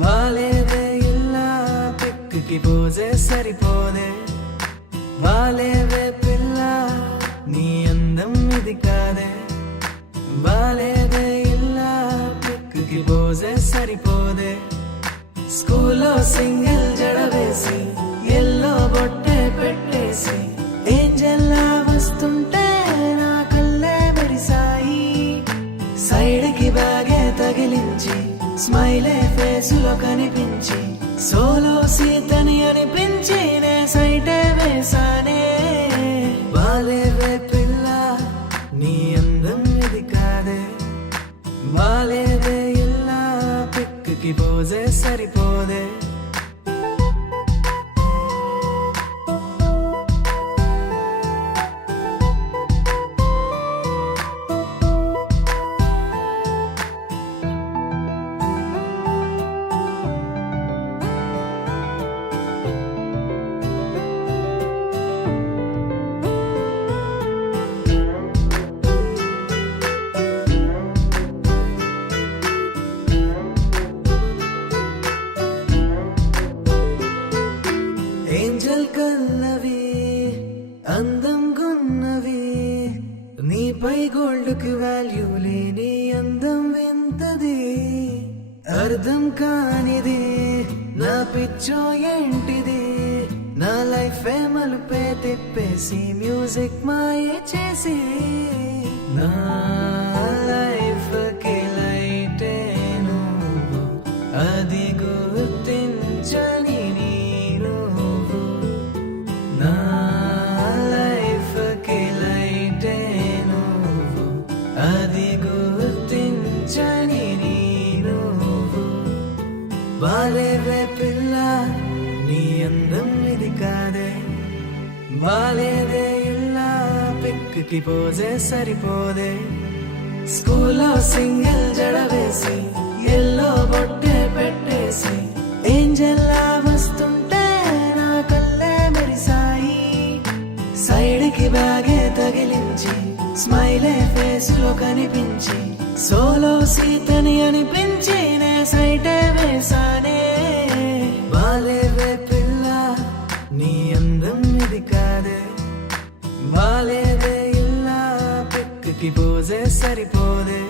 బాలేదే ఇలా పిక్కి పోజే సరిపోదే బాలేదే పిల్ల నీ అందం ఇది కాదే బాలేదే ఇలా పిక్కి పోజే సరిపోదే స్కూల్లో సింగిల్ జడ వేసి ఎల్లో బొట్టే పెట్టేసి ఏంజెల్లా వస్తుంటే నా కళ్ళే మెరిసాయి సైడ్ కి బ్యాగే తగిలించి స్మైలే ఫేసులో కనిపించి సోలో సీతని అనిపించి నే సైటే వేసానే బాలేవే పిల్ల నీ అందం ఇది కాదే బాలేదే ఇలా పిక్కి పోజే సరిపోదే ఏంజల్ కన్నవి అందం గున్నవి నీపై గోల్డ్ కి వాల్యూ లేని అందం వింతది అర్థం కానిది నా పిచ్చో ఏంటిది నా లైఫ్ మలుపే తిప్పేసి మ్యూజిక్ మాయే చేసి నా లైఫ్ కి లైటే నువ్వు అది గుర్తించని నా లైఫ్ కి లైటే నువ్వు అది గుర్తించని నువ్వు బాలేవే పిల్ల నీ అందం ఇది కాదే బాలేదే ఇలా పిక్కి పోజే సరిపోదే స్కూల్లో సింగిల్ జడ వేసి ఎల్లో బొట్టే పెట్టేసి ఏంజెల్లా వస్తుంటే నా కళ్ళే మెరిసాయి సైడ్ కి బ్యాగే తగిలించి స్మైలే ఫేసులో కనిపించి సోలో సీతని అనిపించి నే సైటే వేసానే బాలేవే పిల్ల నీ అందం ఇది కాదే బాలేదే ఇలా పిక్కి పోజే సరిపోదే